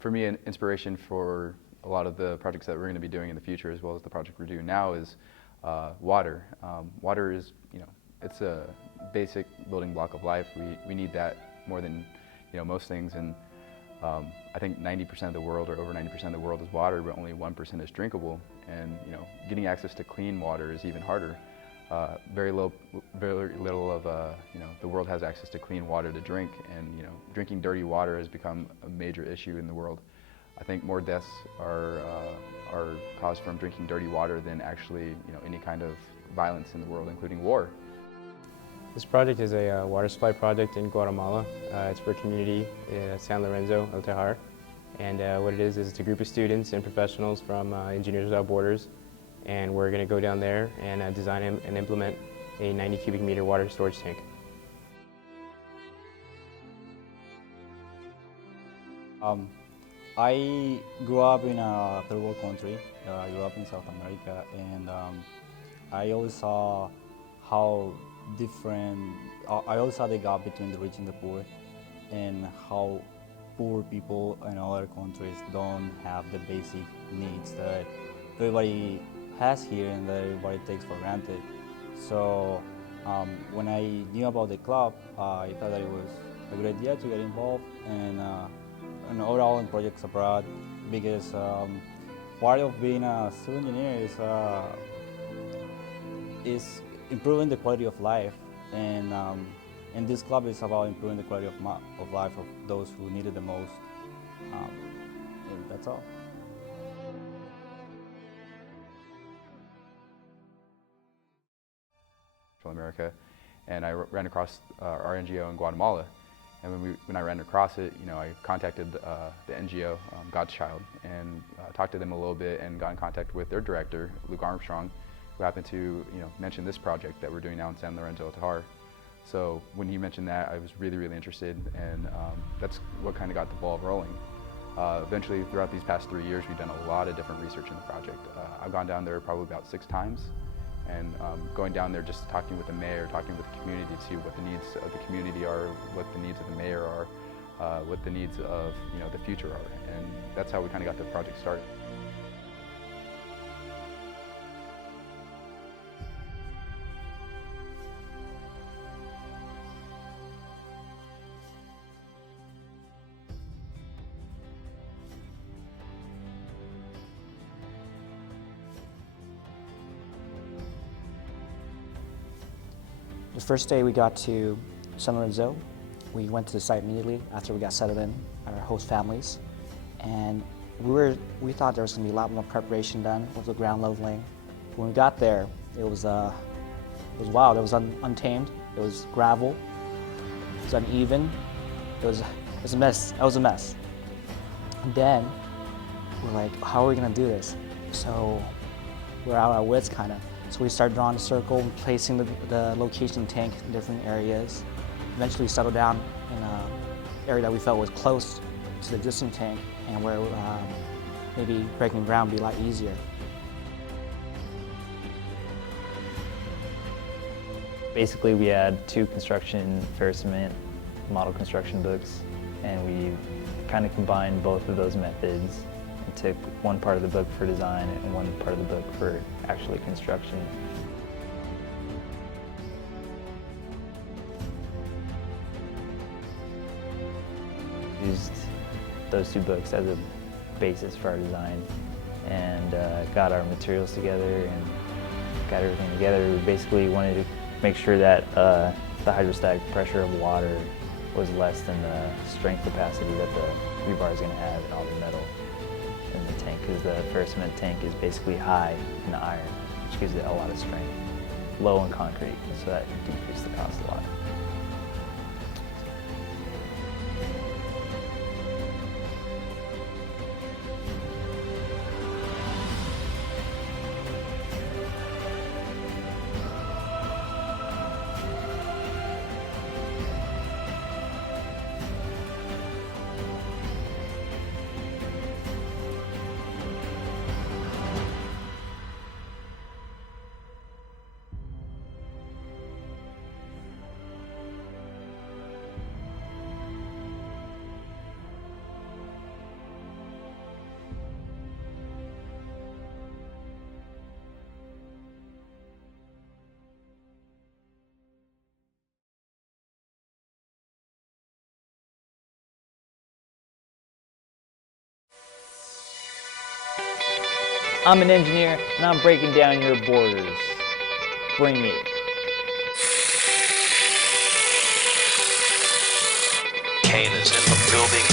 For me, an inspiration for a lot of the projects that we're going to be doing in the future, as well as the project we're doing now, is water. Water is, it's a basic building block of life. We need that more than, most things. And I think 90% of the world, or over 90% of the world, is water, but only 1% is drinkable. And getting access to clean water is even harder. Very little of the world has access to clean water to drink, and drinking dirty water has become a major issue in the world. I think more deaths are caused from drinking dirty water than actually any kind of violence in the world, including war. This project is a water supply project in Guatemala. It's for a community in San Lorenzo El Tejar, and what it is it's a group of students and professionals from Engineers Without Borders. And we're going to go down there and design and implement a 90 cubic meter water storage tank. I grew up in a third world country. I grew up in South America, and I always saw how different, I always saw the gap between the rich and the poor, and how poor people in other countries don't have the basic needs that everybody has here and that everybody takes for granted. So when I knew about the club, I thought that it was a good idea to get involved and overall in projects abroad, because part of being a civil engineer is improving the quality of life, and this club is about improving the quality of life of those who need it the most. And that's all. America, and I ran across our NGO in Guatemala, and when I ran across it, I contacted the NGO, God's Child, and talked to them a little bit and got in contact with their director, Luke Armstrong, who happened to mention this project that we're doing now in San Lorenzo El Tejar. So when he mentioned that, I was really interested, and that's what kind of got the ball rolling. Eventually, throughout these past 3 years, we've done a lot of different research in the project. I've gone down there probably about 6 times. And going down there, just talking with the mayor, talking with the community to see what the needs of the community are, what the needs of the mayor are, what the needs of the future are, and that's how we kind of got the project started. The first day we got to San Lorenzo, we went to the site immediately after we got settled in at our host families, and we thought there was going to be a lot more preparation done with the ground leveling. When we got there, it was wild. It was untamed. It was gravel. It was uneven. It was a mess. That was a mess. And then we're like, how are we going to do this? So we're out of our wits, kind of. So we started drawing a circle and placing the location of the tank in different areas. Eventually we settled down in an area that we felt was close to the existing tank, and where maybe breaking ground would be a lot easier. Basically, we had 2 construction ferrocement model construction books, and we kind of combined both of those methods and took one part of the book for design and one part of the book for actually construction. Used those 2 books as a basis for our design, and got our materials together and got everything together. We basically wanted to make sure that the hydrostatic pressure of water was less than the strength capacity that the rebar is going to have in all the metal in the tank, because the ferrocement tank is basically high in iron, which gives it a lot of strength, low in concrete, so that decreases the cost a lot. I'm an engineer, and I'm breaking down your borders. Bring it. Kane is in the building.